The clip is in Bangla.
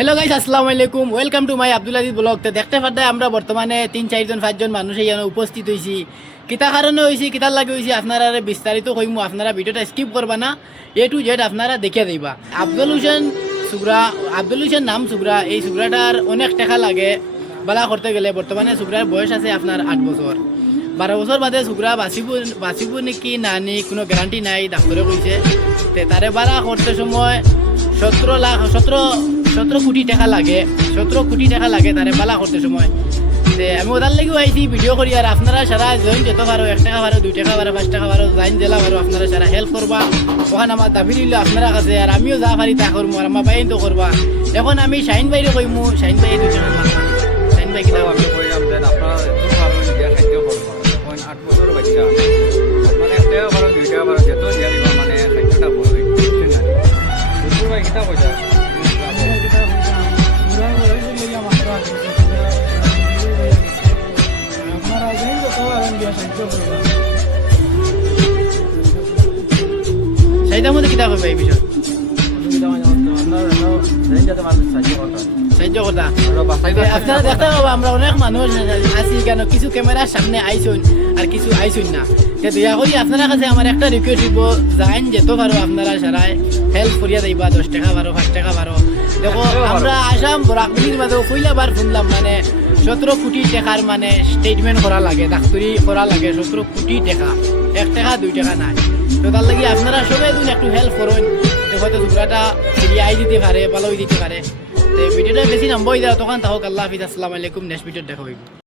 হ্যালো গাইস, আসসালামু আলাইকুম। Welcome to my Abdul Aziz blog. তো দেখতে পারতে আমরা বর্তমানে 3-4 মানুষ এখানে উপস্থিত হয়েছি। কিতা কারণে হয়েছি, কিতার লাগে হয়েছি আপনারা বিস্তারিত কইমু। আপনারা ভিডিওটা স্কিপ করবা না, এ টু জেড আপনারা দেখিয়ে দিবা। আব্দুল হোসেন নাম সুগরা। এই সুগরাটার অনেক টাকা লাগে বালা করতে গেলে। বর্তমানে সুগরার বয়স আছে আপনার 8 বছর। 12 বছর বাদে সুগরা বাঁচিব নাকি না নি কোনো গ্যারান্টি নাই, ডাক্তারে কইছে। তে তারে বালা করতে সময় 17 কোটি টাকা লাগে। 17 কোটি টাকা লাগে তারে বালা করতে সময়। তে আমি ওদার লাগেও আইছি ভিডিও করি। আর আপনারা সারা জয়েন যেত পারো, 1 টাকা পারো, 2 টাকা পারো, 5 টাকা পারো, জাইন জেলা পারো, আপনারা সারা হেল্প করবা। ওখানে আমার দাবি রইল আপনারা কাছে। আর আমিও যা পারি তা করবো, আর আমার বাইন তো করবা। এখন আমি শাহিন ভাইরে কইমু, শাহিন ভাই 2 টাকা মারবা। শাহিন ভাই কিনা আমি কইলাম যে আপনারা একটু ভালো নিজে খাদ্য করবা। এখন 8 বছর বাচ্চা মানে 1 টাকা পারো, 2 টাকা পারো, যেত দিয়া দিবা, মানে খাদ্যটা বলবে বুঝছেন না। বুঝুর ভাই কিতা কইছা শাহিদার মধ্যে কিতা করবে এই বিষয় সাহায্য কথা। আপনারা দেখতে পাবো আমরা অনেক মানুষ আছি কেন, কিছু ক্যামেরার সামনে আইসুন আর কিছু আইসুন না। দয়া করি আপনার কাছে আমার একটা রিকোয়েস্ট দিব, যাইন যেত পারো আপনারা সারাই হেল্প করিয়া দিবা। 10 টাকা পারো, 5 টাকা পারো। দেখো আমরা আসাম বরাকবিলির মাঝেও কইলাবার শুনলাম মানে 17 কোটি টাকার মানে স্টেটমেন্ট করা লাগে, ডাক্তারি করা লাগে 17 কোটি টাকা। 1 টাকা 2 টাকা নাই। তো তার লাগি আপনারা সবাই একটু হেল্প করুন। হয়তো টুকরাটা ফিরিয়ে আই দিতে পারে, ভালো দিতে পারে। ভিডিওটা বেশি নাম্বার দেওয়া তখন তাহলে আল্লাহ হাফিজ, আসসালামু আলাইকুম। নেক্সট ভিডিও দেখা হইব।